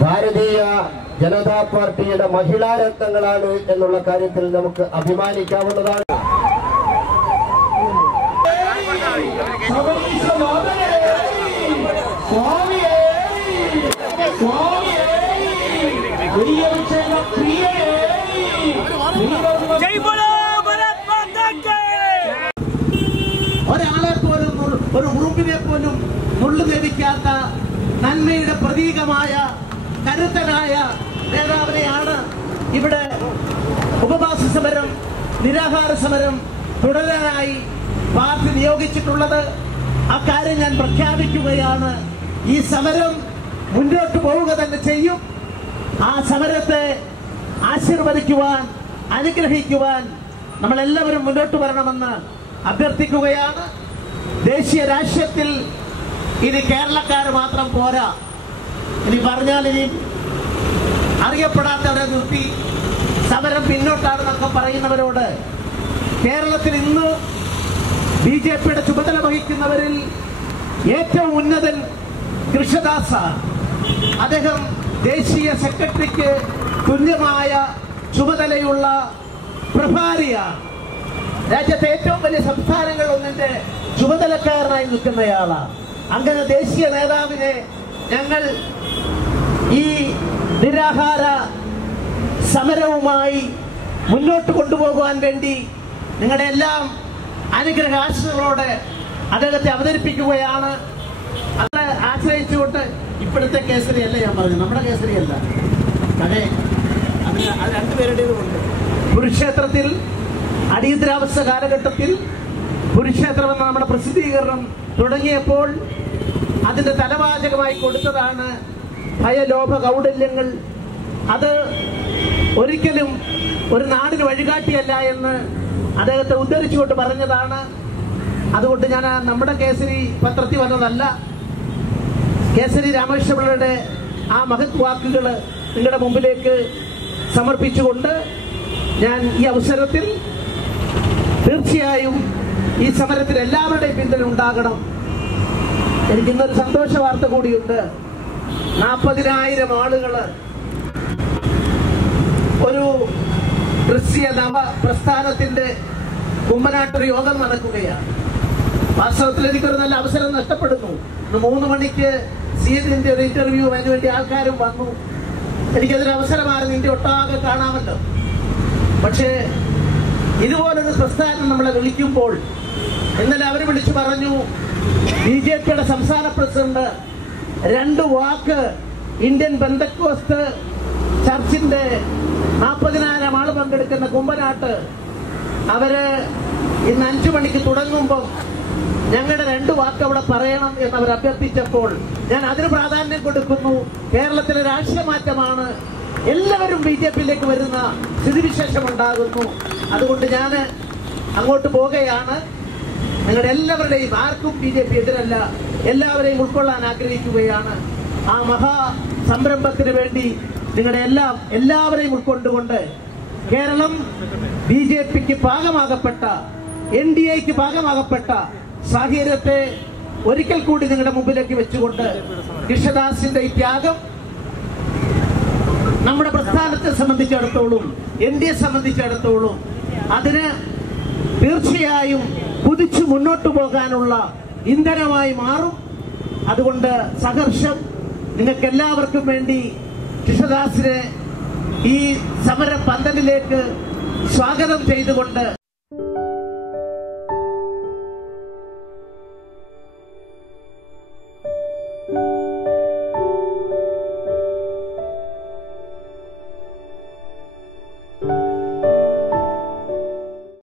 ഭാരതീയ ജനതാ പാർട്ടിയുടെ മഹിളാരത്നങ്ങളാണ് എന്നുള്ള കാര്യത്തിൽ നമുക്ക് അഭിമാനിക്കാവുന്നതാണ്. ഒരാളെ പോലും ഒരു ഉറുപ്പിനെ പോലും നുള്ളു ലഭിക്കാത്ത നന്മയുടെ പ്രതീകമായ കരുത്തനായ നേതാവിനെയാണ് ഇവിടെ ഉപവാസ സമരം നിരാഹാര സമരം തുടരാനായി പാർട്ടി നിയോഗിച്ചിട്ടുള്ളത്. അക്കാര്യം ഞാൻ പ്രഖ്യാപിക്കുകയാണ്. ഈ സമരം മുന്നോട്ട് പോവുക തന്നെ ചെയ്യും. ആ സമരത്തെ ആശീർവദിക്കുവാൻ അനുഗ്രഹിക്കുവാൻ നമ്മളെല്ലാവരും മുന്നോട്ട് വരണമെന്ന് അഭ്യർത്ഥിക്കുകയാണ്. ദേശീയ രാഷ്ട്രീയത്തിൽ ഇനി കേരളക്കാർ മാത്രം പോരാ. ഇനി പറഞ്ഞാൽ ഇനി അറിയപ്പെടാത്തവരെ നിർത്തി സമരം പിന്നോട്ടാണെന്നൊക്കെ പറയുന്നവരോട് കേരളത്തിൽ ഇന്ന് ബി ജെ പിയുടെ ചുമതല വഹിക്കുന്നവരിൽ ഏറ്റവും ഉന്നതൻ കൃഷദാസാണ് അദ്ദേഹം ദേശീയ സെക്രട്ടറിക്ക് തുല്യമായ ചുമതലയുള്ള പ്രഭാരിയാണ്. രാജ്യത്തെ ഏറ്റവും വലിയ സംസ്ഥാനങ്ങൾ ഒന്നിന്റെ ചുമതലക്കാരനായി നിൽക്കുന്നയാളാണ്. അങ്ങനെ ദേശീയ നേതാവിനെ ഞങ്ങൾ ഈ നിരാഹാര സമരവുമായി മുന്നോട്ട് കൊണ്ടുപോകുവാൻ വേണ്ടി നിങ്ങളുടെ എല്ലാം അനുഗ്രഹ ആശകളോടെ അദ്ദേഹത്തെ അവതരിപ്പിക്കുകയാണ്. അത് ആശ്രയിച്ചുകൊണ്ട് ഇപ്പോഴത്തെ കേസരിയല്ല ഞാൻ പറഞ്ഞു നമ്മുടെ കേസരിയല്ല. അതെ. അത് രണ്ടുപേരുടേതുമുണ്ട്. കുരുക്ഷേത്രത്തിൽ അടിയന്തരാവസ്ഥ കാലഘട്ടത്തിൽ കുരുക്ഷേത്രം എന്ന നമ്മുടെ പ്രസിദ്ധീകരണം തുടങ്ങിയപ്പോൾ അതിന്റെ തലവാചകമായി കൊടുത്തതാണ് ഭയലോഭ കൗടല്യങ്ങൾ അത് ഒരിക്കലും ഒരു നാടിന് വഴികാട്ടിയല്ല എന്ന് അദ്ദേഹത്തെ ഉദ്ധരിച്ചുകൊണ്ട് പറഞ്ഞതാണ്. അതുകൊണ്ട് ഞാൻ നമ്മുടെ കേസരി പത്രത്തിൽ വന്നതല്ല. കേസരി രാമകൃഷ്ണപിള്ളയുടെ ആ മഹത് വാക്കുകൾ നിങ്ങളുടെ മുമ്പിലേക്ക് സമർപ്പിച്ചുകൊണ്ട് ഞാൻ ഈ അവസരത്തിൽ തീർച്ചയായും ഈ സമരത്തിൽ എല്ലാവരുടെയും പിന്തുണ ഉണ്ടാകണം. എനിക്ക് ഇന്നൊരു സന്തോഷ വാർത്ത കൂടിയുണ്ട്. നാൽപ്പതിനായിരം ആളുകൾ ഒരു ക്രിസ്തീയ നവ പ്രസ്ഥാനത്തിന്റെ കുമ്മനാട്ടൊരു യോഗം നടക്കുകയാണ്. വാസ്തവത്തിൽ എനിക്കൊരു നല്ല അവസരം നഷ്ടപ്പെടുന്നു. ഇന്ന് മൂന്ന് മണിക്ക് സീതിന്റെ ഒരു ഇന്റർവ്യൂ അതിനു വേണ്ടി ആൾക്കാരും വന്നു. എനിക്കതൊരു അവസരമായിരുന്നു. ഇന്ത്യ ഒട്ടാകെ കാണാമല്ലോ. പക്ഷേ ഇതുപോലൊരു പ്രസ്ഥാനം നമ്മളെ വിളിക്കുമ്പോൾ ഇന്നലെ അവർ വിളിച്ചു പറഞ്ഞു ബി ജെ പിയുടെ സംസ്ഥാന പ്രസിഡന്റ് രണ്ട് വാക്ക് ഇന്ത്യൻ ബന്ധക്കോസ്ത് ചർച്ചിന്റെ നാൽപ്പതിനായിരം ആൾ പങ്കെടുക്കുന്ന കുമ്പനാട്ട്. അവർ ഇന്ന് അഞ്ചു മണിക്ക് തുടങ്ങുമ്പോൾ ഞങ്ങളുടെ രണ്ട് വാക്ക് അവിടെ പറയണം എന്ന് അവർ അഭ്യർത്ഥിച്ചപ്പോൾ ഞാൻ അതിന് പ്രാധാന്യം കൊടുക്കുന്നു. കേരളത്തിലെ രാഷ്ട്രീയ മാറ്റമാണ്. എല്ലാവരും ബി ജെ പിയിലേക്ക് വരുന്ന സ്ഥിതിവിശേഷം ഉണ്ടാകുന്നു. അതുകൊണ്ട് ഞാൻ അങ്ങോട്ട് പോകുകയാണ്. നിങ്ങളുടെ എല്ലാവരുടെയും ആർക്കും ബി ജെ പി എതിരല്ല. എല്ലാവരെയും ഉൾക്കൊള്ളാൻ ആഗ്രഹിക്കുകയാണ്. ആ മഹാ സംരംഭത്തിന് വേണ്ടി നിങ്ങളുടെ എല്ലാം എല്ലാവരെയും ഉൾക്കൊണ്ടുകൊണ്ട് കേരളം ബി ജെ പിക്ക് ഭാഗമാകപ്പെട്ട എൻ ഡി എക്ക് ഭാഗമാകപ്പെട്ട സാഹചര്യത്തെ ഒരിക്കൽ കൂടി നിങ്ങളുടെ മുമ്പിലേക്ക് വെച്ചുകൊണ്ട് കൃഷ്ണദാസിന്റെ ഈ ത്യാഗം നമ്മുടെ പ്രസ്ഥാനത്തെ സംബന്ധിച്ചിടത്തോളം എൻ ഡി എ സംബന്ധിച്ചിടത്തോളം അതിന് തീർച്ചയായും കുതിച്ചു മുന്നോട്ടു പോകാനുള്ള ഇന്ധനമായി മാറും. അതുകൊണ്ട് സഹർഷം നിങ്ങൾക്ക് എല്ലാവർക്കും വേണ്ടി കൃഷ്ണദാസിനെ ഈ സമര പന്തലിലേക്ക് സ്വാഗതം ചെയ്തുകൊണ്ട്